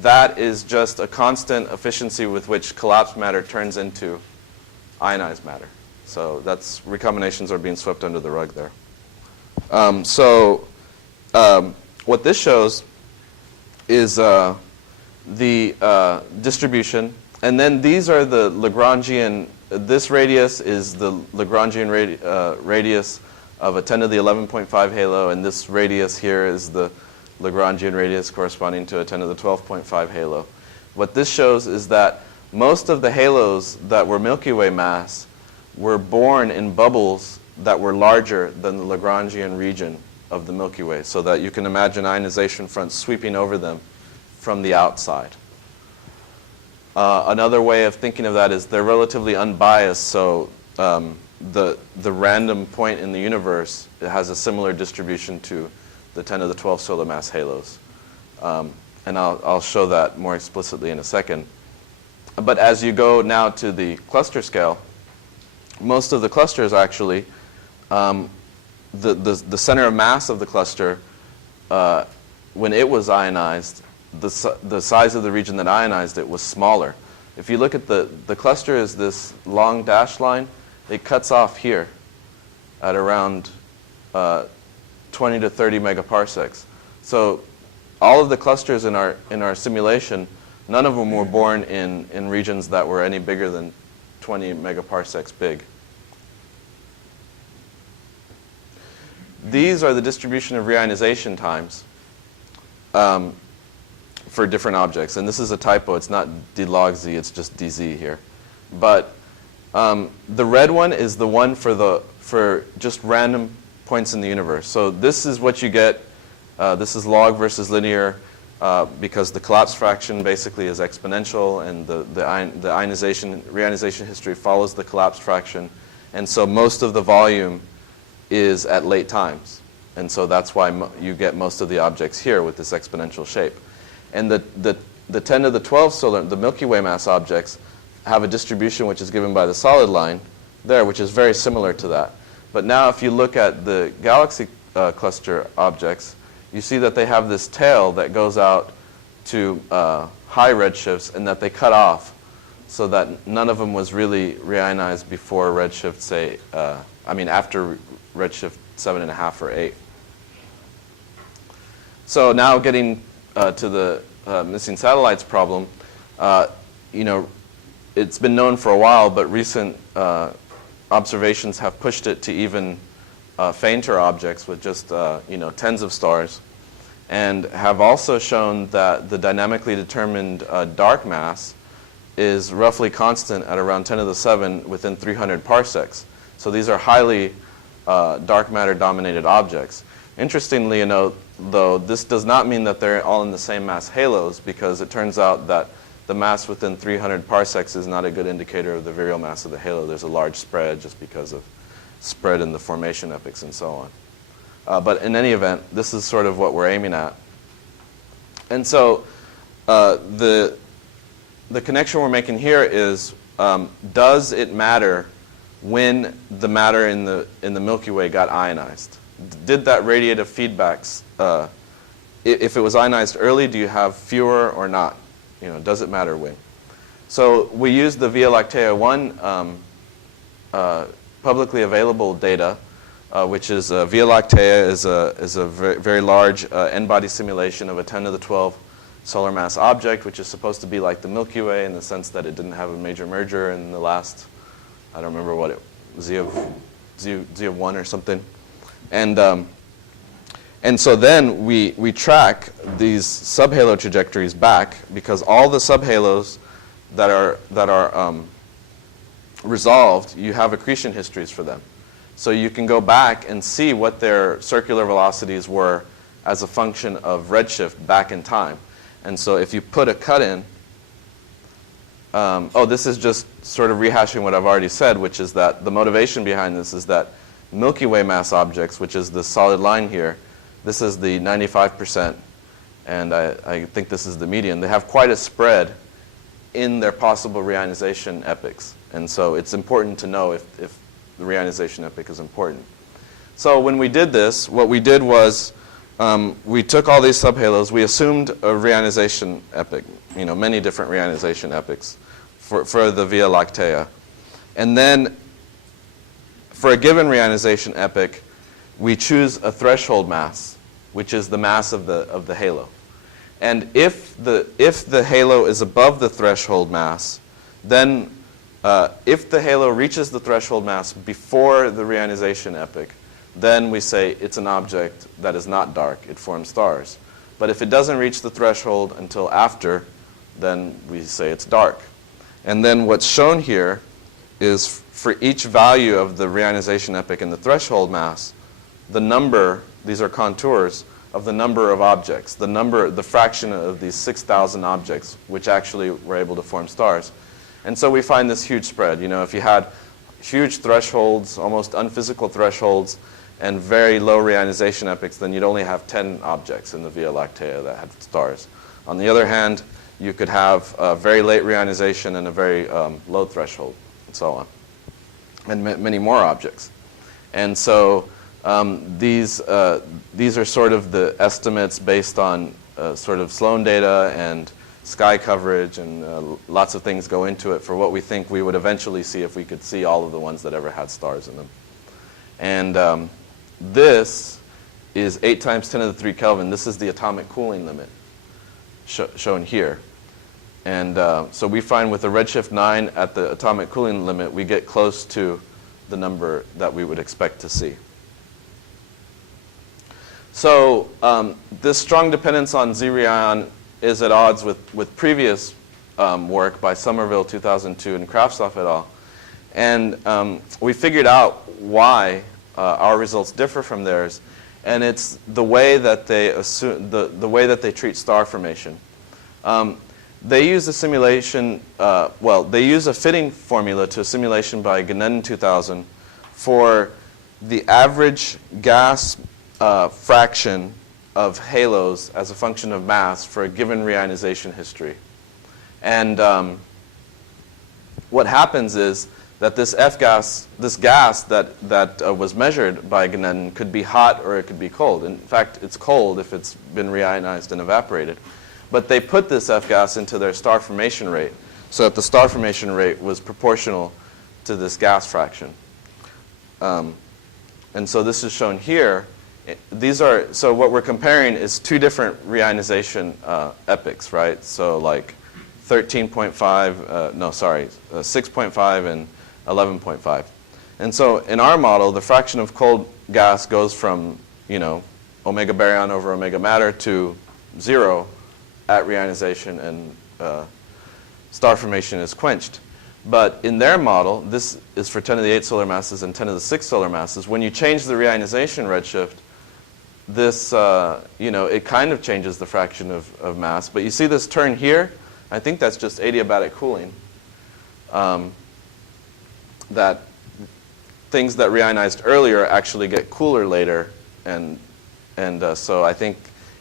That is just a constant efficiency with which collapsed matter turns into ionized matter. So recombinations are being swept under the rug there. What this shows is the distribution, and then these are the Lagrangian. This radius is the Lagrangian radius of a 10 to the 11.5 halo, and this radius here is the Lagrangian radius corresponding to a 10 to the 12.5 halo. What this shows is that most of the halos that were Milky Way mass were born in bubbles that were larger than the Lagrangian region of the Milky Way, so that you can imagine ionization fronts sweeping over them from the outside. Another way of thinking of that is they're relatively unbiased, so the random point in the universe has a similar distribution to the 10 to the 12 solar mass halos. And I'll show that more explicitly in a second. But as you go now to the cluster scale, most of the clusters actually, the center of mass of the cluster, when it was ionized, the size of the region that ionized it was smaller. If you look at the cluster is this long dashed line, it cuts off here at around 20 to 30 megaparsecs. So all of the clusters in our simulation, none of them were born in regions that were any bigger than 20 megaparsecs big. These are the distribution of reionization times for different objects. And this is a typo. It's not d log z, it's just dz here. But the red one is the one for just random points in the universe. So this is what you get. This is log versus linear because the collapse fraction basically is exponential, and the reionization history follows the collapse fraction. And so most of the volume is at late times. And so that's why you get most of the objects here with this exponential shape. And the 10 to the 12 solar, the Milky Way mass objects, have a distribution which is given by the solid line there, which is very similar to that. But now if you look at the galaxy cluster objects, you see that they have this tail that goes out to high redshifts and that they cut off so that none of them was really reionized before redshift, say, after redshift 7.5 or 8. So now getting to the missing satellites problem, it's been known for a while, but recent observations have pushed it to even fainter objects with just tens of stars, and have also shown that the dynamically determined dark mass is roughly constant at around 10 to the 7 within 300 parsecs. So these are highly dark matter dominated objects. Interestingly, though, this does not mean that they're all in the same mass halos, because it turns out that the mass within 300 parsecs is not a good indicator of the virial mass of the halo. There's a large spread just because of spread in the formation epochs and so on. But in any event, this is sort of what we're aiming at. And so the connection we're making here is, does it matter when the matter in the Milky Way got ionized? Did that radiative feedback, if it was ionized early, do you have fewer or not? Does it matter when? So we used the Via Lactea 1 publicly available data, which is Via Lactea is a very, very large n-body simulation of a 10 to the 12 solar mass object, which is supposed to be like the Milky Way in the sense that it didn't have a major merger in the last, I don't remember what it, Z of 1 or something. And so then we track these subhalo trajectories back, because all the subhalos that are resolved, you have accretion histories for them. So you can go back and see what their circular velocities were as a function of redshift back in time. And so if you put a cut in, this is just sort of rehashing what I've already said, which is that the motivation behind this is that Milky Way mass objects, which is the solid line here, this is the 95%, and I think this is the median. They have quite a spread in their possible reionization epochs. And so it's important to know if the reionization epoch is important. So when we did this, what we did was we took all these subhalos, we assumed a reionization epoch, many different reionization epochs for the Via Lactea. And then for a given reionization epoch, we choose a threshold mass, which is the mass of the halo. And if the halo is above the threshold mass, then if the halo reaches the threshold mass before the reionization epoch, then we say it's an object that is not dark, it forms stars. But if it doesn't reach the threshold until after, then we say it's dark. And then what's shown here is for each value of the reionization epoch in the threshold mass, the number, these are contours, of the number of objects, the fraction of these 6,000 objects, which actually were able to form stars. And so we find this huge spread. You know, if you had huge thresholds, almost unphysical thresholds, and very low reionization epochs, then you'd only have 10 objects in the Via Lactea that had stars. On the other hand, you could have a very late reionization and a very low threshold, and so on, and many more objects. And so these are sort of the estimates based on sort of Sloan data and sky coverage, and lots of things go into it for what we think we would eventually see if we could see all of the ones that ever had stars in them. And this is 8 times 10 to the 3 Kelvin. This is the atomic cooling limit shown here. And so we find with a redshift 9 at the atomic cooling limit, we get close to the number that we would expect to see. So this strong dependence on Z-Reion is at odds with previous work by Somerville 2002 and Kraftsov et al. And we figured out why our results differ from theirs, and it's the way that they assume, the way that they treat star formation. They use a simulation, they use a fitting formula to a simulation by Gannett in 2000 for the average gas fraction of halos as a function of mass for a given reionization history. And what happens is that this F-gas, this gas that was measured by Gannett could be hot or it could be cold. In fact, it's cold if it's been reionized and evaporated. But they put this F-gas into their star formation rate so that the star formation rate was proportional to this gas fraction. And so this is shown here. So what we're comparing is 2 different reionization epochs, right? So like 13.5, 6.5 and 11.5. And so in our model, the fraction of cold gas goes from, omega baryon over omega matter to 0 at reionization, and star formation is quenched. But in their model, this is for 10 to the 8 solar masses and 10 to the 6 solar masses. When you change the reionization redshift, this, it kind of changes the fraction of mass. But you see this turn here? I think that's just adiabatic cooling. That things that reionized earlier actually get cooler later, and so I think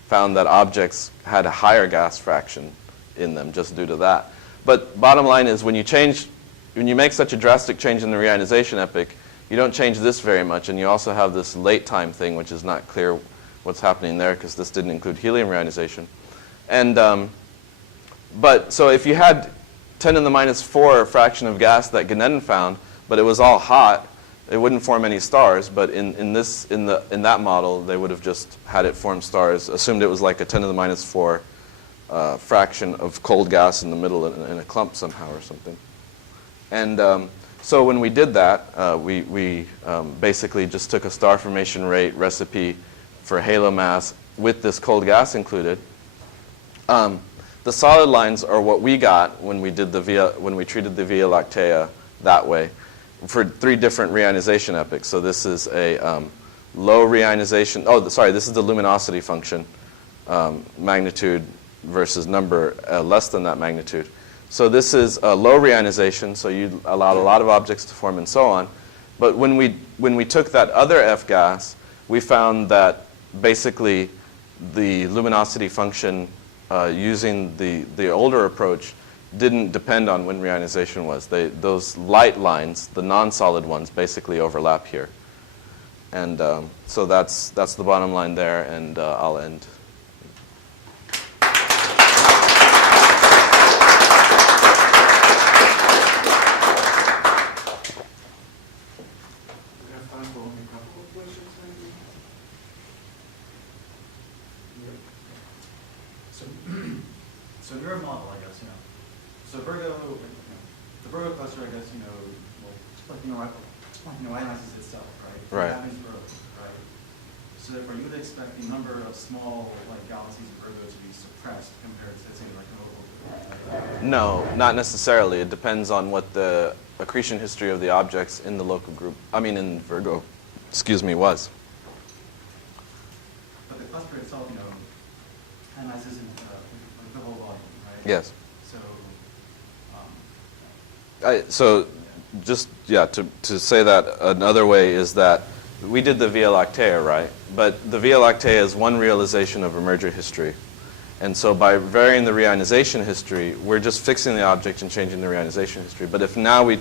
found that objects had a higher gas fraction in them just due to that. But bottom line is when you make such a drastic change in the reionization epoch, you don't change this very much, and you also have this late time thing, which is not clear what's happening there because this didn't include helium reionization. And but so if you had 10 to the minus 4 fraction of gas that Gannett found, but it was all hot, it wouldn't form any stars. But in that model, they would have just had it form stars, assumed it was like a 10 to the minus 4 fraction of cold gas in the middle in a clump somehow or something. And so when we did that, we basically just took a star formation rate recipe for halo mass with this cold gas included. The solid lines are what we got when we treated the Via Lactea that way for 3 different reionization epochs. So this is a low reionization. Oh, sorry, this is the luminosity function, magnitude versus number less than that magnitude. So this is a low reionization, so you allowed a lot of objects to form and so on. But when we took that other F-gas, we found that basically the luminosity function using the older approach didn't depend on when reionization was. Those light lines, the non-solid ones, basically overlap here. And so that's the bottom line there, and I'll end. So in your model, I guess, so Virgo, the Virgo cluster, I guess, will, reionizes itself, right? Right. That means Virgo, right? So therefore, you would expect the number of small like galaxies in Virgo to be suppressed compared to, say, like an local group. No, not necessarily. It depends on what the accretion history of the objects in the local group, in Virgo, was. But the cluster itself, ionizes in the whole volume, right? Yes. So, To say that another way is that we did the Via Lactea, right? But the Via Lactea is one realization of a merger history. And so by varying the reionization history, we're just fixing the object and changing the reionization history. But if now we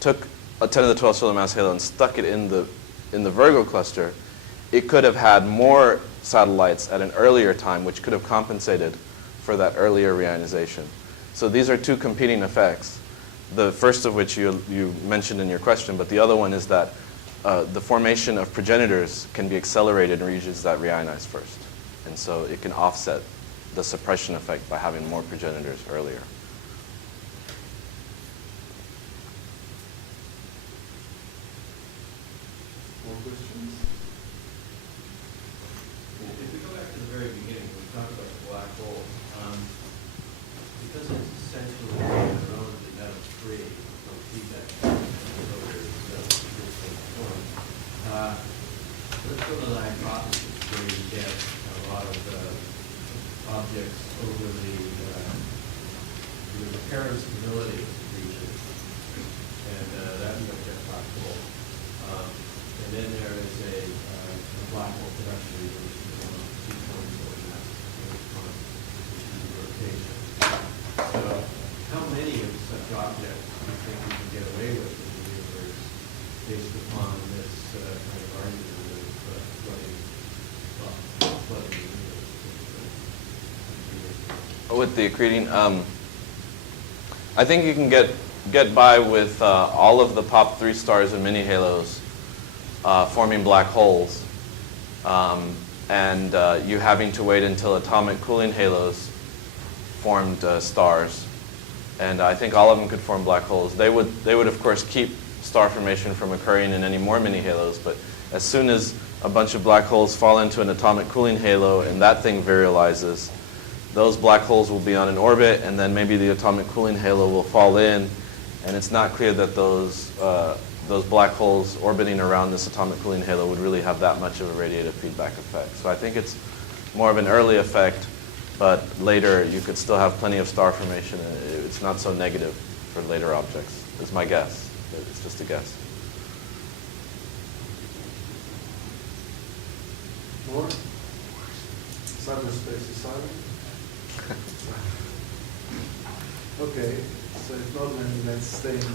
took a 10 to the 12 solar mass halo and stuck it in the Virgo cluster, it could have had more satellites at an earlier time, which could have compensated for that earlier reionization. So these are two competing effects. The first of which you mentioned in your question, but the other one is that the formation of progenitors can be accelerated in regions that reionize first. And so it can offset the suppression effect by having more progenitors earlier. More questions? If we go back to the very beginning, when we talked about the black hole, because it's essentially relatively metal-free from feedback, so there's no existing point. Let's go to the hypothesis where you get a lot of objects over the apparent stability region, and that you get black hole. And then there is a black hole production region, which is one of the 2 points of mass electron, which is rotation. So, how many of such objects do you think we can get away with in the universe based upon this kind of argument of flooding the universe? With the accreting, I think you can get by with all of the pop 3 stars and mini halos forming black holes, and you having to wait until atomic cooling halos formed stars. And I think all of them could form black holes. They would of course keep star formation from occurring in any more mini halos, but as soon as a bunch of black holes fall into an atomic cooling halo and that thing virializes, those black holes will be on an orbit, and then maybe the atomic cooling halo will fall in, and it's not clear that those black holes orbiting around this atomic cooling halo would really have that much of a radiative feedback effect. So I think it's more of an early effect, but later you could still have plenty of star formation, and it's not so negative for later objects, is my guess. It's just a guess. More? Cyberspace is silent? Okay, so if not, then let's stay in.